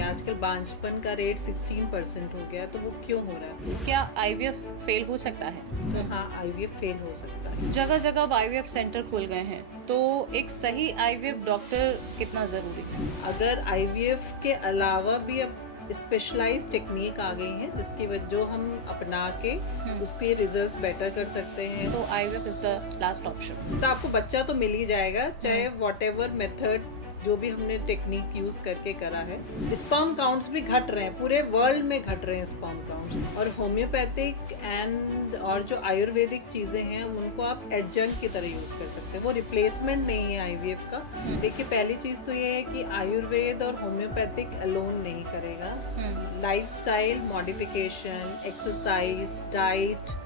आजकल बांझपन का रेट 16% हो गया, तो वो क्यों हो रहा है? क्या आईवीएफ फेल हो सकता है? तो हाँ, आईवीएफ फेल हो सकता है। जगह जगह अब आईवीएफ सेंटर खुल गए हैं, तो एक सही आईवीएफ डॉक्टर कितना जरूरी है? अगर आईवीएफ के अलावा भी अब स्पेशलाइज टेक्निक आ गई है जिसकी वजह जो हम अपना के उसके रिजल्ट्स बेटर कर सकते हैं, तो IVF is the last option. तो आपको बच्चा तो मिल ही जाएगा, चाहे व्हाटएवर मेथड जो भी हमने टेक्निक यूज करके करा है। स्पर्म काउंट्स भी घट रहे हैं, पूरे वर्ल्ड में घट रहे हैं स्पर्म काउंट्स। और होम्योपैथिक एंड और जो आयुर्वेदिक चीजें हैं उनको आप एडजंक्ट की तरह यूज कर सकते हैं, वो रिप्लेसमेंट नहीं है आईवीएफ का। देखिए, पहली चीज तो ये है कि आयुर्वेद और होम्योपैथिक अलोन नहीं करेगा। लाइफस्टाइल मॉडिफिकेशन, एक्सरसाइज, डाइट,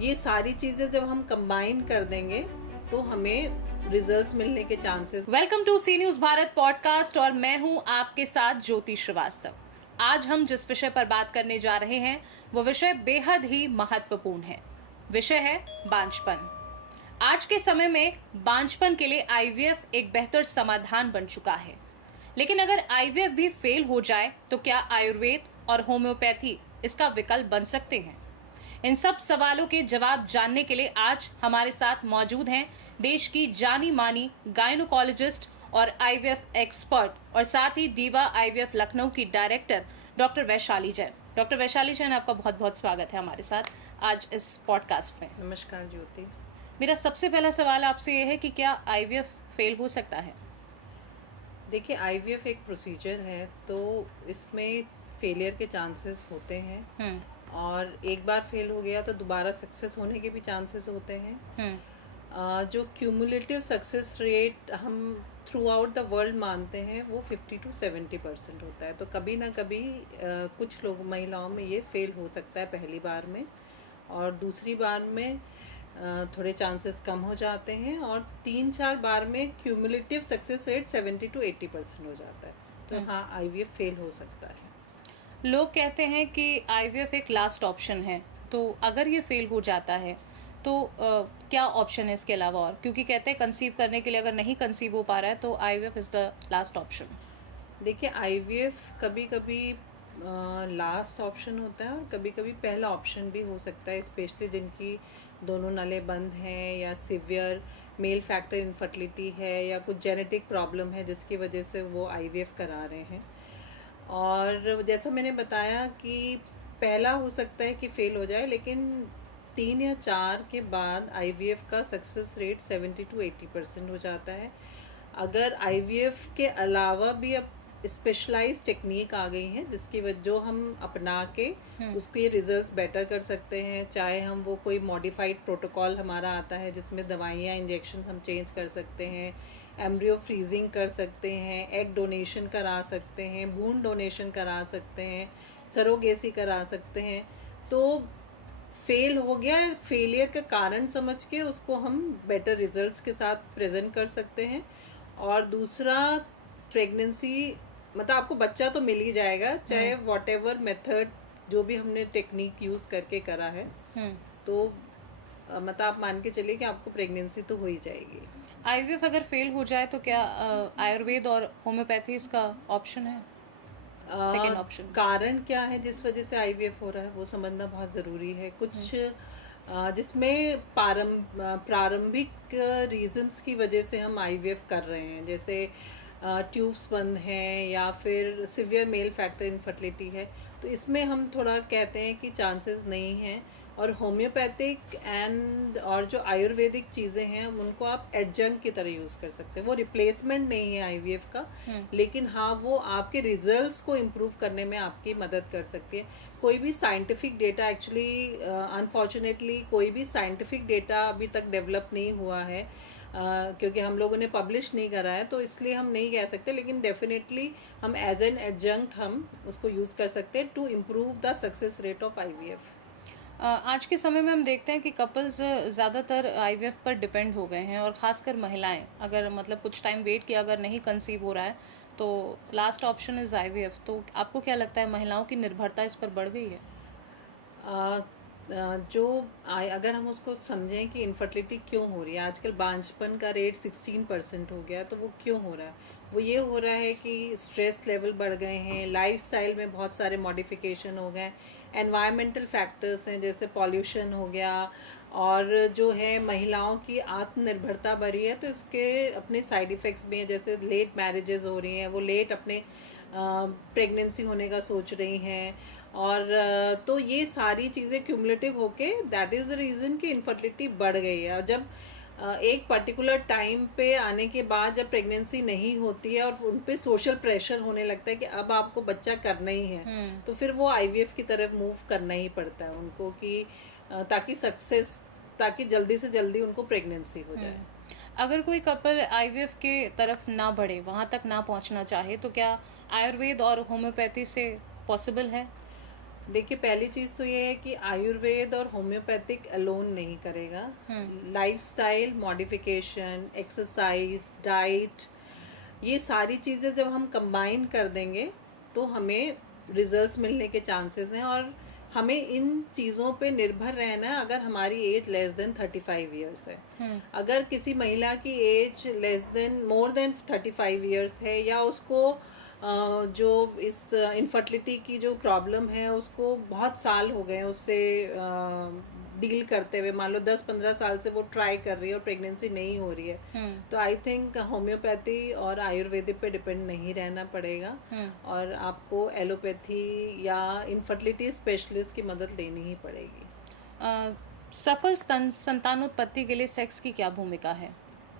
ये सारी चीजें जब हम कंबाइन कर देंगे तो हमें रिजल्ट्स मिलने के chances. Welcome to C news Bharat podcast और मैं हूं आपके साथ ज्योति श्रीवास्तव। आज हम जिस विषय पर बात करने जा रहे हैं वो विषय बेहद ही महत्वपूर्ण है। विषय है बांझपन। आज के समय में बांझपन के लिए आईवीएफ एक बेहतर समाधान बन चुका है, लेकिन अगर आईवीएफ भी फेल हो जाए तो क्या आयुर्वेद और होम्योपैथी इसका विकल्प बन सकते हैं? इन सब सवालों के जवाब जानने के लिए आज हमारे साथ मौजूद हैं देश की जानी मानी गायनोकोलॉजिस्ट और आईवीएफ एक्सपर्ट और साथ ही दीवा आईवीएफ लखनऊ की director doctor Vaishali Jain. Doctor Vaishali Jain, आपका बहुत बहुत स्वागत है हमारे साथ आज इस पॉडकास्ट में। नमस्कार ज्योति। मेरा सबसे पहला सवाल आपसे ये है कि क्या आईवीएफ फेल हो सकता है? देखिए, आईवीएफ एक प्रोसीजर है, तो इसमें फेलियर के चांसेस होते हैं और एक बार फेल हो गया तो दोबारा सक्सेस होने के भी चांसेस होते हैं। जो क्यूमुलेटिव सक्सेस रेट हम थ्रू आउट द वर्ल्ड मानते हैं वो 50 to 70% होता है। तो कभी ना कभी कुछ लोग महिलाओं में ये फेल हो सकता है पहली बार में, और दूसरी बार में थोड़े चांसेस कम हो जाते हैं, और 3-4 बार में क्यूमुलेटिव सक्सेस रेट 70 to 80% हो जाता है। तो हाँ, आईवीएफ फेल हो सकता है। लोग कहते हैं कि आईवीएफ एक लास्ट ऑप्शन है, तो अगर ये फेल हो जाता है तो क्या ऑप्शन है इसके अलावा? और क्योंकि कहते हैं कंसीव करने के लिए अगर नहीं कंसीव हो पा रहा है तो IVF is the last option. देखिए, आईवीएफ कभी कभी लास्ट ऑप्शन होता है और कभी कभी पहला ऑप्शन भी हो सकता है, स्पेशली जिनकी दोनों नलें बंद हैं या सिवियर मेल फैक्टर इनफर्टिलिटी है या कुछ जेनेटिक प्रॉब्लम है जिसकी वजह से वो आईवीएफ करा रहे हैं। और जैसा मैंने बताया कि पहला हो सकता है कि फेल हो जाए, लेकिन 3 या 4 के बाद आईवीएफ का सक्सेस रेट 70 to 80% हो जाता है। अगर आईवीएफ के अलावा भी अब स्पेशलाइज टेक्निक आ गई हैं जिसकी वजह जो हम अपना के उसके रिजल्ट्स बेटर कर सकते हैं, चाहे हम वो कोई मॉडिफाइड प्रोटोकॉल हमारा आता है जिसमें दवाइयाँ इंजेक्शन हम चेंज कर सकते हैं, एम्ब्रियो फ्रीजिंग कर सकते हैं, एग डोनेशन करा सकते हैं, भ्रूण डोनेशन करा सकते हैं, सरोगेसी करा सकते हैं। तो फेल हो गया, फेलियर का कारण समझ के उसको हम बेटर रिजल्ट्स के साथ प्रेजेंट कर सकते हैं। और दूसरा, प्रेगनेंसी मतलब आपको बच्चा तो मिल ही जाएगा, चाहे व्हाटएवर मेथड जो भी हमने टेक्निक यूज करके करा है। तो मतलब आप मान के चलिए कि आपको प्रेगनेंसी तो हो ही जाएगी। आईवीएफ अगर फेल हो जाए तो क्या आयुर्वेद और होम्योपैथी इसका ऑप्शन है, सेकेंड ऑप्शन? कारण क्या है जिस वजह से आईवीएफ हो रहा है वो समझना बहुत ज़रूरी है। कुछ जिसमें प्रारंभिक रीजंस की वजह से हम आईवीएफ कर रहे हैं, जैसे ट्यूब्स बंद हैं या फिर सिवियर मेल फैक्टर इनफर्टिलिटी है, तो इसमें हम थोड़ा कहते हैं कि चांसेस नहीं हैं। और होम्योपैथिक एंड और जो आयुर्वेदिक चीज़ें हैं उनको आप एडजंक्ट की तरह यूज़ कर सकते हैं, वो रिप्लेसमेंट नहीं है आईवीएफ का, लेकिन हाँ वो आपके रिजल्ट्स को इम्प्रूव करने में आपकी मदद कर सकती है। कोई भी साइंटिफिक डेटा एक्चुअली अनफॉर्चुनेटली कोई भी साइंटिफिक डेटा अभी तक डेवलप नहीं हुआ है, क्योंकि हम लोगों ने पब्लिश नहीं करा है, तो इसलिए हम नहीं कह सकते, लेकिन डेफिनेटली हम एज एन एडजंक्ट हम उसको यूज़ कर सकते हैं to improve the success rate of IVF. आज के समय में हम देखते हैं कि कपल्स ज़्यादातर आईवीएफ पर डिपेंड हो गए हैं, और ख़ासकर महिलाएं अगर मतलब कुछ टाइम वेट किया, अगर नहीं कंसीव हो रहा है तो लास्ट ऑप्शन इज़ आईवीएफ। तो आपको क्या लगता है, महिलाओं की निर्भरता इस पर बढ़ गई है? अगर हम उसको समझें कि इनफर्टिलिटी क्यों हो रही है, आजकल बांझपन का रेट 16% हो गया, तो वो क्यों हो रहा है? वो ये हो रहा है कि स्ट्रेस लेवल बढ़ गए हैं, लाइफस्टाइल में बहुत सारे मॉडिफिकेशन हो गए, एनवायरमेंटल फैक्टर्स हैं जैसे पॉल्यूशन हो गया, और जो है महिलाओं की आत्मनिर्भरता बढ़ी है, तो इसके अपने साइड इफ़ेक्ट्स भी हैं, जैसे लेट मैरिजेस हो रही हैं, वो लेट अपने प्रेगनेंसी होने का सोच रही हैं, और तो ये सारी चीज़ें क्यूमुलेटिव होके दैट इज़ द रीज़न कि इनफर्टिलिटी बढ़ गई है। और जब एक पर्टिकुलर टाइम पे आने के बाद जब प्रेगनेंसी नहीं होती है और उन पे सोशल प्रेशर होने लगता है कि अब आपको बच्चा करना ही है, तो फिर वो आईवीएफ की तरफ मूव करना ही पड़ता है उनको, कि ताकि जल्दी से जल्दी उनको प्रेगनेंसी हो जाए। अगर कोई कपल आईवीएफ के तरफ ना बढ़े, वहां तक ना पहुंचना चाहे, तो क्या आयुर्वेद और होम्योपैथी से पॉसिबल है? देखिए, पहली चीज़ तो ये है कि आयुर्वेद और होम्योपैथिक अलोन नहीं करेगा। लाइफस्टाइल मॉडिफिकेशन, एक्सरसाइज, डाइट, ये सारी चीज़ें जब हम कंबाइन कर देंगे तो हमें रिजल्ट्स मिलने के चांसेस हैं, और हमें इन चीज़ों पे निर्भर रहना है अगर हमारी एज लेस देन 35 ईयर्स है। अगर किसी महिला की एज मोर देन 35 ईयर्स है, या उसको जो इस इनफर्टिलिटी की जो प्रॉब्लम है उसको बहुत साल हो गए हैं उससे डील करते हुए, मान लो 10-15 साल से वो ट्राई कर रही है और प्रेगनेंसी नहीं हो रही है, तो आई थिंक होम्योपैथी और आयुर्वेदिक पे डिपेंड नहीं रहना पड़ेगा, और आपको एलोपैथी या इनफर्टिलिटी स्पेशलिस्ट की मदद लेनी ही पड़ेगी। सफल संतानोत्पत्ति के लिए सेक्स की क्या भूमिका है?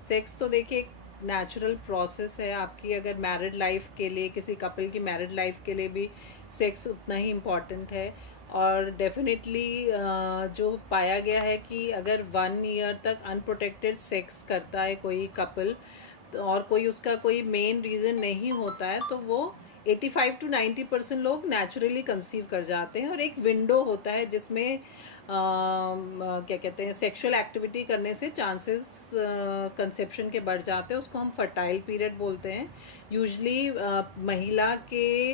सेक्स तो देखिए एक नेचुरल प्रोसेस है आपकी, अगर मैरिड लाइफ के लिए, किसी कपल की मैरिड लाइफ के लिए भी सेक्स उतना ही इम्पॉर्टेंट है। और डेफिनेटली जो पाया गया है कि अगर 1 ईयर तक अनप्रोटेक्टेड सेक्स करता है कोई कपल, और कोई उसका कोई मेन रीज़न नहीं होता है, तो वो 85 to 90% लोग नेचुरली कंसीव कर जाते हैं, और एक विंडो होता है जिसमें क्या कहते हैं, सेक्सुअल एक्टिविटी करने से चांसेस कंसेप्शन के बढ़ जाते हैं, उसको हम फर्टाइल पीरियड बोलते हैं। यूजली महिला के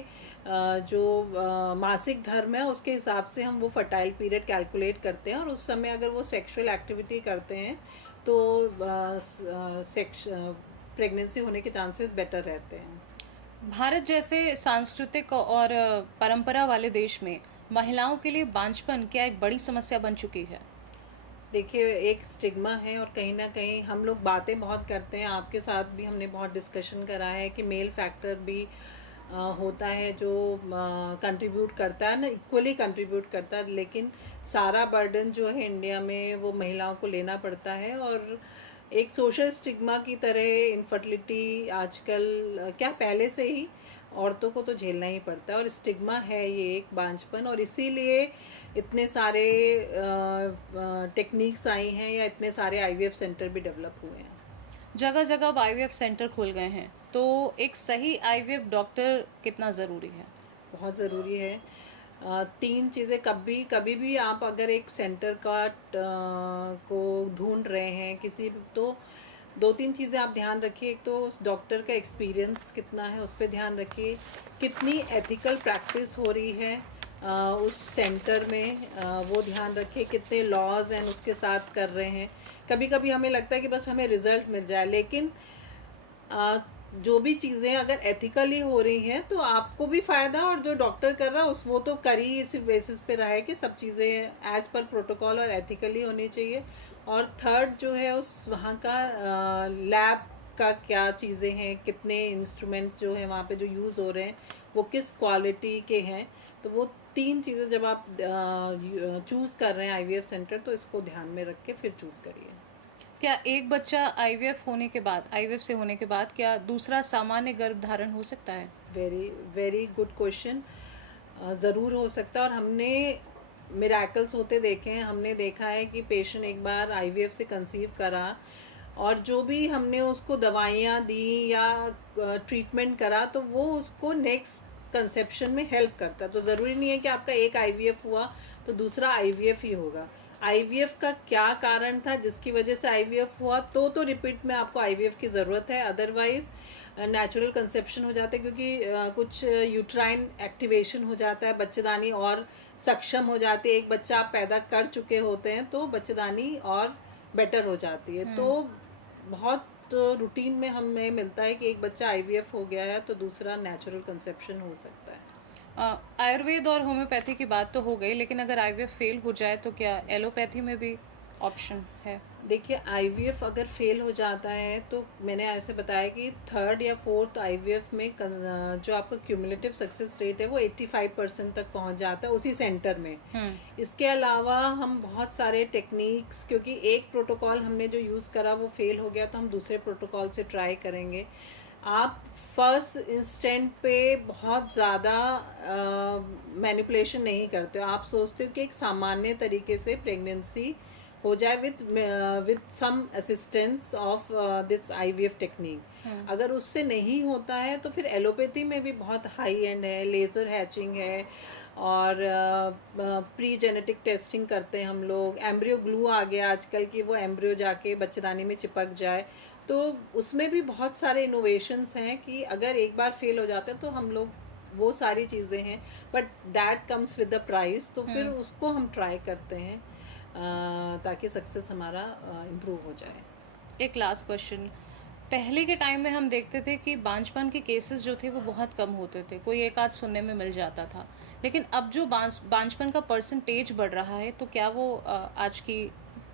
जो मासिक धर्म है उसके हिसाब से हम वो फर्टाइल पीरियड कैलकुलेट करते हैं, और उस समय अगर वो सेक्सुअल एक्टिविटी करते हैं तो प्रेगनेंसी होने के चांसेस बेटर रहते हैं। भारत जैसे सांस्कृतिक और परंपरा वाले देश में महिलाओं के लिए बांझपन क्या एक बड़ी समस्या बन चुकी है? देखिए, एक स्टिग्मा है, और कहीं ना कहीं हम लोग बातें बहुत करते हैं, आपके साथ भी हमने बहुत डिस्कशन करा है कि मेल फैक्टर भी होता है जो कंट्रीब्यूट करता है ना, इक्वली कंट्रीब्यूट करता है, लेकिन सारा बर्डन जो है इंडिया में वो महिलाओं को लेना पड़ता है, और एक सोशल स्टिग्मा की तरह इनफर्टिलिटी आजकल क्या पहले से ही औरतों को तो झेलना ही पड़ता है, और स्टिग्मा है ये एक बांझपन, और इसीलिए इतने सारे टेक्निक्स आई हैं, या इतने सारे आईवीएफ सेंटर भी डेवलप हुए हैं। जगह जगह अब आईवीएफ सेंटर खुल गए हैं, तो एक सही आईवीएफ डॉक्टर कितना ज़रूरी है? बहुत ज़रूरी है। 3 चीज़ें, कभी भी आप अगर एक सेंटर को ढूंढ रहे हैं किसी, तो 2-3 चीज़ें आप ध्यान रखिए। एक तो उस डॉक्टर का एक्सपीरियंस कितना है उस पर ध्यान रखिए, कितनी एथिकल प्रैक्टिस हो रही है उस सेंटर में, वो ध्यान रखिए, कितने लॉज एंड उसके साथ कर रहे हैं। कभी कभी हमें लगता है कि बस हमें रिजल्ट मिल जाए, लेकिन जो भी चीज़ें अगर एथिकली हो रही हैं तो आपको भी फ़ायदा, और जो डॉक्टर कर रहा है वो तो कर ही इसी बेसिस पे रहा है कि सब चीज़ें एज़ पर प्रोटोकॉल और एथिकली होनी चाहिए। और थर्ड जो है उस वहाँ का लैब का क्या चीज़ें हैं, कितने इंस्ट्रूमेंट्स जो हैं वहाँ पे जो यूज़ हो रहे हैं वो किस क्वालिटी के हैं, तो वो 3 चीज़ें जब आप चूज़ कर रहे हैं आईवीएफ सेंटर, तो इसको ध्यान में रख के फिर चूज़ करिए। क्या एक बच्चा आईवीएफ से होने के बाद क्या दूसरा सामान्य गर्भधारण हो सकता है? Very very good question. ज़रूर हो सकता है, और हमने मिरेकल्स होते देखे हैं। हमने देखा है कि पेशेंट एक बार आईवीएफ से कंसीव करा, और जो भी हमने उसको दवाइयाँ दी या ट्रीटमेंट करा, तो वो उसको नेक्स्ट कंसेप्शन में हेल्प करता है। तो ज़रूरी नहीं है कि आपका एक आईवीएफ हुआ तो दूसरा आईवीएफ ही होगा। आईवीएफ का क्या कारण था जिसकी वजह से आईवीएफ हुआ, तो रिपीट में आपको आईवीएफ की ज़रूरत है। अदरवाइज़ नेचुरल कंसेप्शन हो जाता है, क्योंकि कुछ यूट्राइन एक्टिवेशन हो जाता है, बच्चेदानी और सक्षम हो जाती है। एक बच्चा आप पैदा कर चुके होते हैं तो बच्चेदानी और बेटर हो जाती है। तो बहुत रूटीन में हमें मिलता है कि एक बच्चा आईवीएफ हो गया है तो दूसरा नेचुरल कंसेप्शन हो सकता है। आयुर्वेद और होम्योपैथी की बात तो हो गई, लेकिन अगर आईवीएफ फेल हो जाए तो क्या एलोपैथी में भी ऑप्शन है? देखिए, आईवीएफ अगर फेल हो जाता है तो मैंने ऐसे बताया कि थर्ड या फोर्थ आईवीएफ में जो आपका क्यूमुलेटिव सक्सेस रेट है वो 85% तक पहुंच जाता है उसी सेंटर में। इसके अलावा हम बहुत सारे टेक्निक्स, क्योंकि एक प्रोटोकॉल हमने जो यूज़ करा वो फेल हो गया तो हम दूसरे प्रोटोकॉल से ट्राई करेंगे। आप फर्स्ट इंस्टेंट पे बहुत ज़्यादा मैनिपुलेशन नहीं करते हो। आप सोचते हो कि एक सामान्य तरीके से प्रेगनेंसी हो जाए with some assistance of this IVF technique. अगर उससे नहीं होता है तो फिर एलोपैथी में भी बहुत हाई एंड है, लेज़र हैचिंग है और प्री जेनेटिक टेस्टिंग करते हैं हम लोग। एम्ब्रियो ग्लू आ गया आजकल कि वो एम्ब्रियो जाके बच्चेदानी में चिपक जाए, तो उसमें भी बहुत सारे इनोवेशंस हैं कि अगर एक बार फेल हो जाते हैं तो हम लोग, वो सारी चीज़ें हैं, but that comes with the price. तो फिर उसको हम ट्राई करते हैं ताकि सक्सेस हमारा इम्प्रूव हो जाए। एक लास्ट क्वेश्चन, पहले के टाइम में हम देखते थे कि बांझपन के केसेस जो थे वो बहुत कम होते थे, कोई एक आध सुनने में मिल जाता था, लेकिन अब जो बांझपन का परसेंटेज बढ़ रहा है, तो क्या वो आज की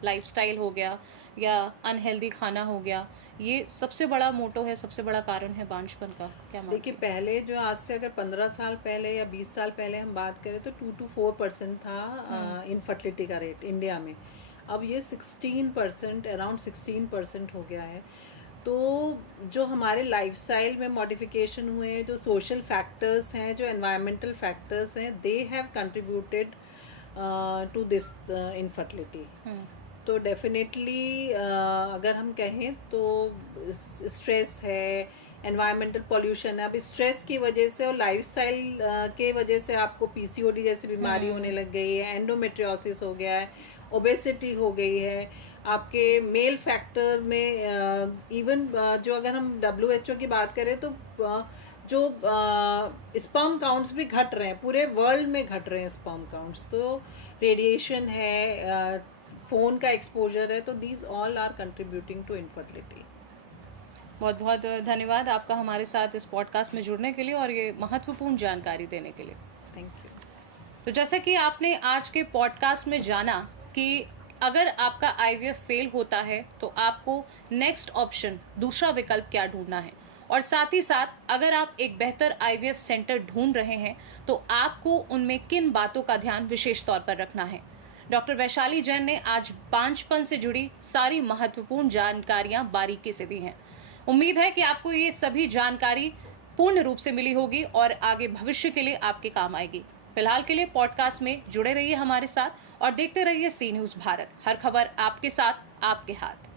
लाइफस्टाइल हो गया या अनहेल्दी खाना हो गया, ये सबसे बड़ा मोटो है, सबसे बड़ा कारण है बांझपन का? क्या देखिए, पहले जो आज से अगर 15 साल पहले या 20 साल पहले हम बात करें तो 2 to 4% था इनफर्टिलिटी का रेट इंडिया में। अब ये 16%, अराउंड 16% हो गया है। तो जो हमारे लाइफस्टाइल में मॉडिफिकेशन हुए हैं, जो सोशल फैक्टर्स हैं, जो एनवायरमेंटल फैक्टर्स हैं, they have contributed to this infertility. तो डेफिनेटली अगर हम कहें तो स्ट्रेस है, एनवायरमेंटल पॉल्यूशन है। अब स्ट्रेस की वजह से और लाइफस्टाइल के वजह से आपको पीसीओडी जैसी बीमारी होने लग गई है, एंडोमेट्रियोसिस हो गया है, ओबेसिटी हो गई है। आपके मेल फैक्टर में इवन जो अगर हम WHO की बात करें तो जो स्पर्म काउंट्स भी घट रहे हैं, पूरे वर्ल्ड में घट रहे हैं स्पर्म काउंट्स। तो रेडिएशन है, फ़ोन का एक्सपोजर है, तो these all are contributing to infertility. बहुत बहुत धन्यवाद आपका हमारे साथ इस पॉडकास्ट में जुड़ने के लिए और ये महत्वपूर्ण जानकारी देने के लिए। Thank you. तो जैसे कि आपने आज के पॉडकास्ट में जाना कि अगर आपका आईवीएफ फेल होता है तो आपको नेक्स्ट ऑप्शन, दूसरा विकल्प क्या ढूंढना है, और साथ ही साथ अगर आप एक बेहतर आईवीएफ सेंटर ढूंढ रहे हैं तो आपको उनमें किन बातों का ध्यान विशेष तौर पर रखना है। डॉक्टर वैशाली जैन ने आज बांझपन से जुड़ी सारी महत्वपूर्ण जानकारियां बारीकी से दी हैं। उम्मीद है कि आपको ये सभी जानकारी पूर्ण रूप से मिली होगी और आगे भविष्य के लिए आपके काम आएगी। फिलहाल के लिए पॉडकास्ट में जुड़े रहिए हमारे साथ और देखते रहिए सी न्यूज़ भारत। हर खबर आपके साथ, आपके हाथ।